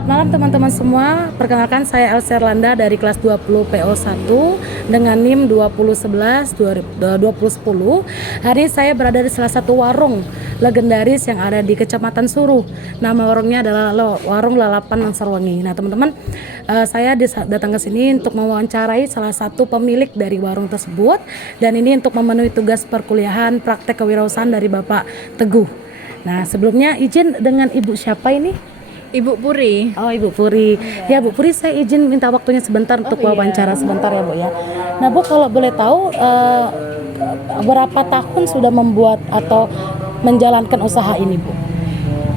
Selamat malam teman-teman semua. Perkenalkan saya Elsa Erlanda dari kelas 20 PO1 dengan NIM 2011 2010. Hari ini saya berada di salah satu warung legendaris yang ada di Kecamatan Suruh. Nama warungnya adalah Warung Lalapan Sarwangi. Nah, teman-teman, saya datang ke sini untuk mewawancarai salah satu pemilik dari warung tersebut, dan ini untuk memenuhi tugas perkuliahan praktek kewirausahaan dari Bapak Teguh. Nah, sebelumnya izin dengan Ibu siapa ini? Ibu Puri. Oh, Ibu Puri. Ya, Bu Puri, saya izin minta waktunya sebentar untuk wawancara sebentar ya, Bu ya. Nah, Bu, kalau boleh tahu berapa tahun sudah membuat atau menjalankan usaha ini, Bu?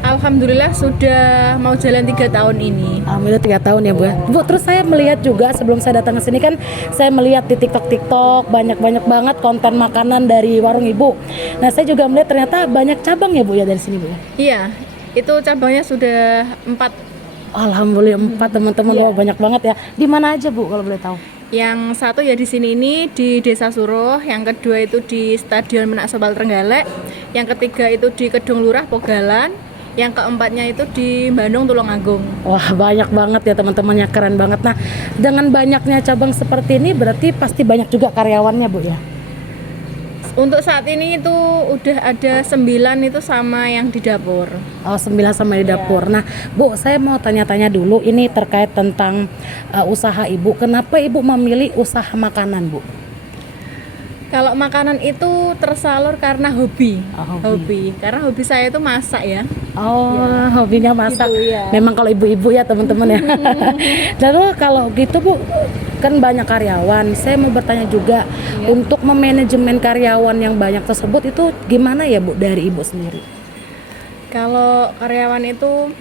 Alhamdulillah sudah mau jalan 3 tahun ini. Alhamdulillah 3 tahun ya, Bu ya. Bu, terus saya melihat juga sebelum saya datang ke sini kan saya melihat di TikTok banyak banget konten makanan dari warung Ibu. Nah, saya juga melihat ternyata banyak cabang ya, Bu ya, dari sini, Bu ya. Iya, itu cabangnya sudah 4. Alhamdulillah 4, teman-teman. Iya. Wah, banyak banget ya. Di mana aja, Bu, kalau boleh tahu? Yang satu ya di sini ini di Desa Suruh, yang kedua itu di Stadion Menak Sobal Trenggalek, yang ketiga itu di Kedung Lurah Pogalan, yang keempatnya itu di Bandung Tulungagung. Wah, banyak banget ya teman-temannya, keren banget. Nah, dengan banyaknya cabang seperti ini berarti pasti banyak juga karyawannya, Bu ya? Untuk saat ini itu udah ada 9 itu sama yang di dapur. Oh, 9 sama di dapur. Nah, Bu, saya mau tanya-tanya dulu ini terkait tentang usaha Ibu. Kenapa Ibu memilih usaha makanan, Bu? Kalau makanan itu tersalur karena hobi. Oh, hobi. Karena hobi saya itu masak ya. Oh, hobinya masak. Gitu, ya. Memang kalau ibu-ibu ya, teman-teman ya. Lalu kalau gitu, Bu, kan banyak karyawan. Saya mau bertanya juga, untuk memanajemen karyawan yang banyak tersebut itu gimana ya, Bu, dari Ibu sendiri? Kalau karyawan itu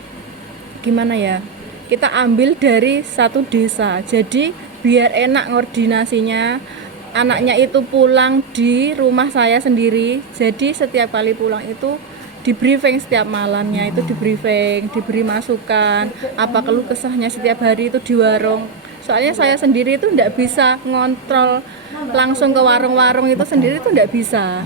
gimana ya? Kita ambil dari satu desa. Jadi biar enak koordinasinya. Anaknya itu pulang di rumah saya sendiri. Jadi setiap kali pulang itu di briefing setiap malamnya, itu di briefing, diberi masukan apa keluh kesahnya setiap hari itu di warung. Soalnya saya sendiri itu tidak bisa ngontrol langsung ke warung-warung itu sendiri, itu tidak bisa.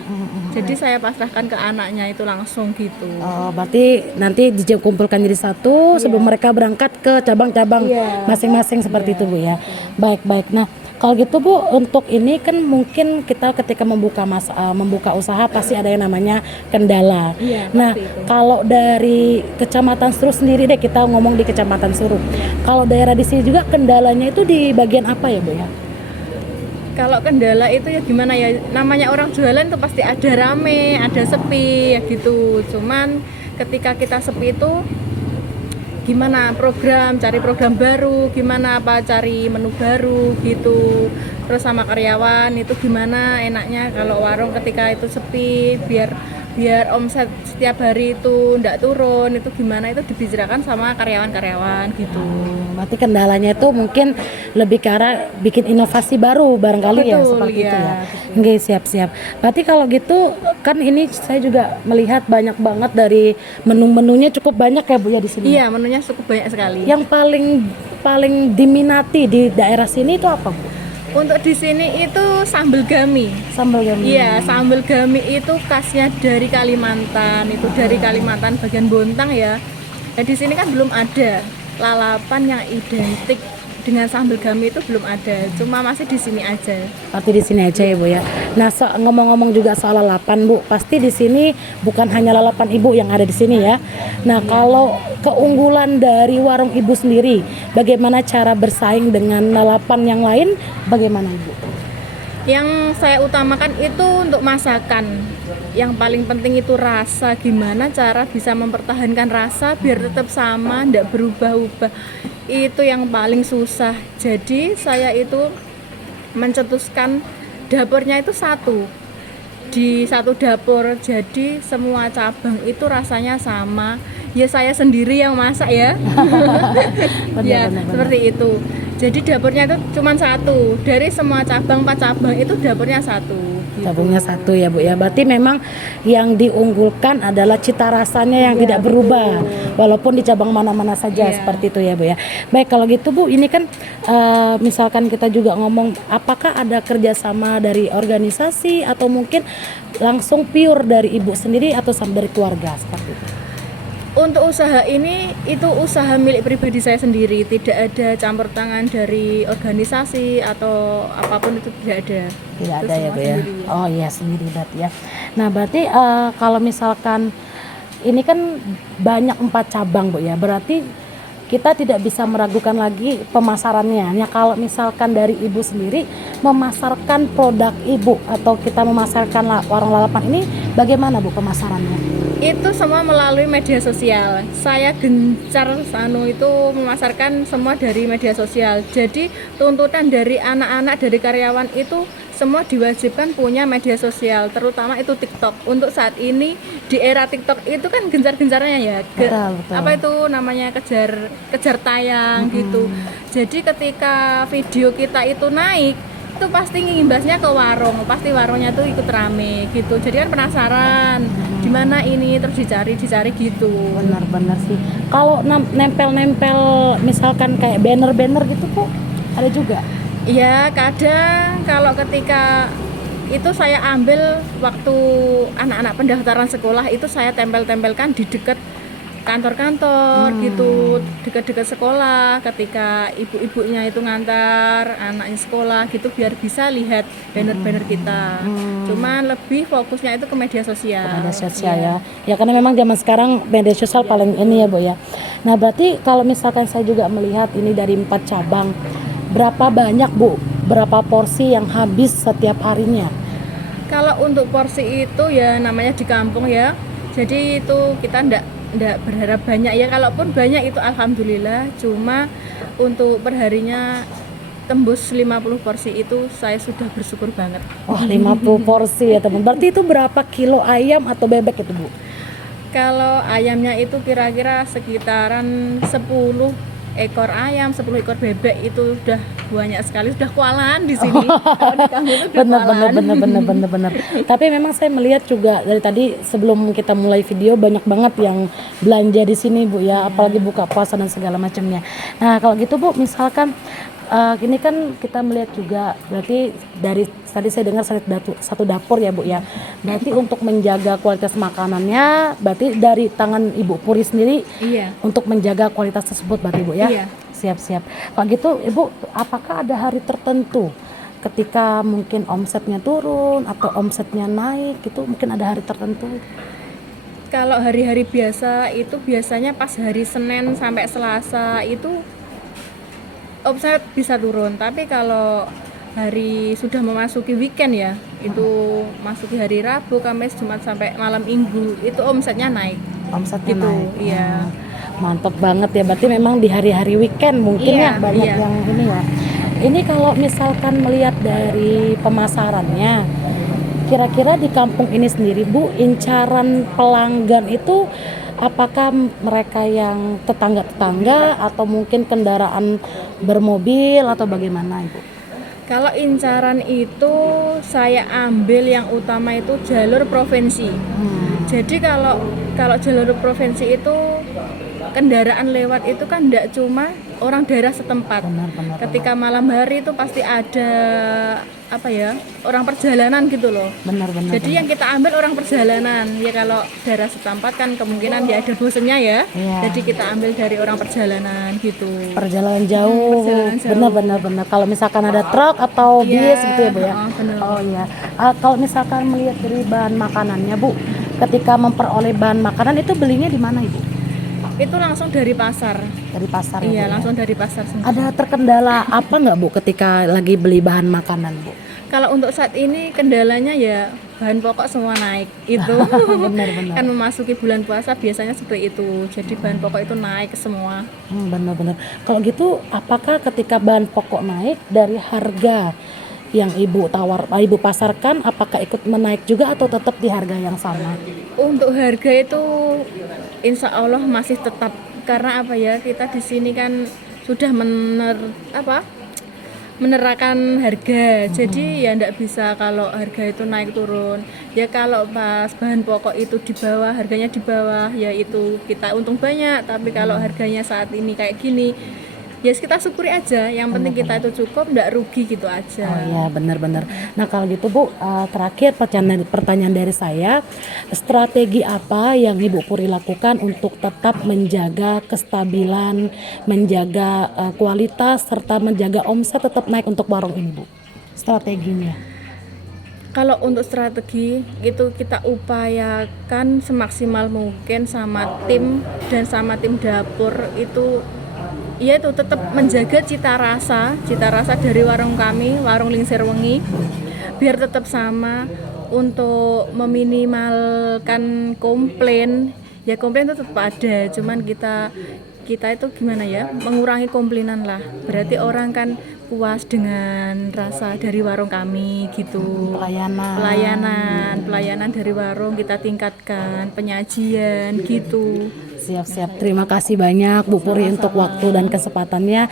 Jadi saya pasrahkan ke anaknya itu langsung gitu. Oh, berarti nanti dikumpulkan jadi satu sebelum mereka berangkat ke cabang-cabang masing-masing seperti itu, Bu ya. Baik. Nah, kalau gitu, Bu, untuk ini kan mungkin kita ketika membuka usaha pasti ada yang namanya kendala. Nah, kalau dari Kecamatan Suruh sendiri deh, kita ngomong di Kecamatan Suruh. Kalau daerah di sini juga kendalanya itu di bagian apa ya, Bu ya? Kalau kendala itu ya gimana ya, namanya orang jualan tuh pasti ada rame, ada sepi ya gitu. Cuman ketika kita sepi itu gimana cari program baru, gimana cari menu baru gitu. Terus sama karyawan itu gimana enaknya kalau warung ketika itu sepi, biar omset setiap hari itu ndak turun, itu gimana itu dibicarakan sama karyawan-karyawan gitu. Berarti kendalanya itu mungkin lebih ke arah bikin inovasi baru barangkali. Betul, ya seperti itu ya. betul. Oke, siap. Berarti kalau gitu kan ini saya juga melihat banyak banget dari menu-menunya, cukup banyak ya, Bu ya, di sini. Iya, menunya cukup banyak sekali. Yang paling diminati di daerah sini itu apa, Bu? Untuk di sini itu sambal gami. Sambal gami. Iya, sambal gami itu khasnya dari Kalimantan, itu dari Kalimantan bagian Bontang ya. Nah, di sini kan belum ada lalapan yang identik dengan sambal gami, itu belum ada. Cuma masih di sini aja. Berarti di sini aja ya, Bu ya. Nah, ngomong-ngomong juga soal lalapan, Bu, pasti di sini bukan hanya lalapan Ibu yang ada di sini ya. Nah, kalau keunggulan dari warung Ibu sendiri, bagaimana cara bersaing dengan lalapan yang lain? Bagaimana, Ibu? Yang saya utamakan itu untuk masakan. Yang paling penting itu rasa, gimana cara bisa mempertahankan rasa biar tetap sama, tidak berubah-ubah. Itu yang paling susah. Jadi saya itu mencetuskan dapurnya itu satu, di satu dapur, jadi semua cabang itu rasanya sama. Ya saya sendiri yang masak ya. Ya seperti itu. Jadi dapurnya itu cuma satu, dari semua cabang 4 cabang itu dapurnya satu gitu. Dapurnya satu ya, Bu ya. Berarti memang yang diunggulkan adalah cita rasanya yang tidak berubah, walaupun di cabang mana-mana saja seperti itu ya, Bu ya. Baik, kalau gitu, Bu, ini kan misalkan kita juga ngomong, apakah ada kerjasama dari organisasi atau mungkin langsung pure dari Ibu sendiri atau dari keluarga seperti itu? Untuk usaha ini itu usaha milik pribadi saya sendiri, tidak ada campur tangan dari organisasi atau apapun, itu tidak ada. Tidak Itu ada ya semua Bu ya? sendiri, ya. Oh iya, sendiri berarti ya. Nah berarti kalau misalkan ini kan banyak 4 cabang Bu ya, berarti kita tidak bisa meragukan lagi pemasarannya. Ya kalau misalkan dari Ibu sendiri memasarkan produk Ibu atau kita memasarkan warung lalapan ini, bagaimana Bu pemasarannya? Itu semua melalui media sosial. Saya gencar itu memasarkan semua dari media sosial. Jadi tuntutan dari anak-anak, dari karyawan itu semua diwajibkan punya media sosial, terutama itu TikTok. Untuk saat ini di era TikTok itu kan gencar-gencarnya ya. Betul. Apa itu namanya, kejar tayang gitu. Jadi ketika video kita itu naik, itu pasti ngimbasnya ke warung, pasti warungnya tuh ikut rame gitu. Jadi kan penasaran di mana ini, terus dicari gitu. Benar-benar sih. Kalau nempel-nempel misalkan kayak banner-banner gitu kok ada juga. Iya, kadang kalau ketika itu saya ambil waktu anak-anak pendaftaran sekolah, itu saya tempel-tempelkan di dekat kantor-kantor gitu, dekat-dekat sekolah, ketika ibu-ibunya itu ngantar anaknya sekolah gitu, biar bisa lihat banner-banner kita. Cuman lebih fokusnya itu ke media sosial. Media sosial ya. Ya karena memang zaman sekarang media sosial paling ini ya Bu ya. Nah berarti kalau misalkan saya juga melihat ini dari 4 cabang, berapa banyak Bu, berapa porsi yang habis setiap harinya? Kalau untuk porsi itu ya namanya di kampung ya, jadi itu kita ndak berharap banyak ya, kalaupun banyak itu alhamdulillah. Cuma untuk perharinya tembus 50 porsi itu saya sudah bersyukur banget. Wah 50 porsi ya teman. Berarti itu berapa kilo ayam atau bebek itu Bu? Kalau ayamnya itu kira-kira sekitaran 10 ekor ayam, 10 ekor bebek, itu udah banyak sekali, sudah kualan di sini. Kalau di kampung itu udah kualan. bener. Tapi memang saya melihat juga dari tadi sebelum kita mulai video banyak banget yang belanja di sini Bu ya, apalagi buka puasa dan segala macamnya. Nah kalau gitu Bu, misalkan ini kan kita melihat juga berarti dari tadi saya dengar satu dapur ya Bu ya. Berarti untuk menjaga kualitas makanannya berarti dari tangan Ibu Puri sendiri. Iya. Untuk menjaga kualitas tersebut berarti Bu ya. Iya. Siap. Kalau gitu Ibu, apakah ada hari tertentu ketika mungkin omsetnya turun atau omsetnya naik gitu, mungkin ada hari tertentu? Kalau hari-hari biasa itu biasanya pas hari Senin sampai Selasa itu omset bisa turun, tapi kalau hari sudah memasuki weekend ya, itu masuki hari Rabu, Kamis, Jumat sampai malam Minggu, itu omsetnya naik. Omsetnya Gitu, naik. iya. Mantap banget ya, berarti memang di hari-hari weekend mungkin Iya, ya banyak iya. yang ini ya. Ini kalau misalkan melihat dari pemasarannya, kira-kira di kampung ini sendiri Bu, incaran pelanggan itu apakah mereka yang tetangga-tetangga atau mungkin kendaraan bermobil atau bagaimana Ibu? Kalau incaran itu saya ambil yang utama itu jalur provinsi. Jadi kalau jalur provinsi itu kendaraan lewat itu kan tidak cuma orang daerah setempat. Benar. Ketika malam hari itu pasti ada orang perjalanan gitu loh. Benar. Jadi yang kita ambil orang perjalanan ya, kalau daerah setempat kan kemungkinan ya ada bosennya ya. Iya. Jadi kita ambil dari orang perjalanan gitu. Perjalanan jauh. Perjalanan jauh. Benar. Kalau misalkan ada truk atau bis gitu ya Bu ya. Benar. Oh iya. Kalau misalkan melihat dari bahan makanannya Bu, ketika memperoleh bahan makanan itu belinya di mana Ibu? Itu langsung dari pasar. Dari pasar ya Bu, Iya, ya? langsung dari pasar sendiri. Ada terkendala apa nggak Bu ketika lagi beli bahan makanan Bu? Kalau untuk saat ini kendalanya ya bahan pokok semua naik itu. Benar. Kan memasuki bulan puasa biasanya seperti itu. Jadi bahan pokok itu naik semua. Benar. Kalau gitu apakah ketika bahan pokok naik dari harga yang Ibu pasarkan apakah ikut menaik juga atau tetap di harga yang sama? Untuk harga itu insya Allah masih tetap, karena kita di sini kan sudah menerapkan harga. Jadi ya enggak bisa kalau harga itu naik turun. Ya kalau pas bahan pokok itu di bawah, harganya di bawah, ya itu kita untung banyak. Tapi kalau harganya saat ini kayak gini, ya kita syukuri aja, yang penting kita itu cukup, nggak rugi gitu aja. Oh iya, benar-benar. Nah kalau gitu Bu, terakhir pertanyaan dari saya, strategi apa yang Ibu Puri lakukan untuk tetap menjaga kestabilan, menjaga kualitas, serta menjaga omset tetap naik untuk warung ini Bu? Strateginya? Kalau untuk strategi itu kita upayakan semaksimal mungkin sama tim dan sama tim dapur itu, ya itu tetap menjaga cita rasa dari warung kami, warung Lingsir Wengi, biar tetap sama. Untuk meminimalkan komplain, ya komplain itu tetap ada, cuman kita itu gimana ya, mengurangi komplainan lah, berarti orang kan puas dengan rasa dari warung kami gitu. Pelayanan dari warung kita tingkatkan, penyajian gitu. Siap-siap. Terima kasih banyak Bu Puri untuk waktu dan kesempatannya.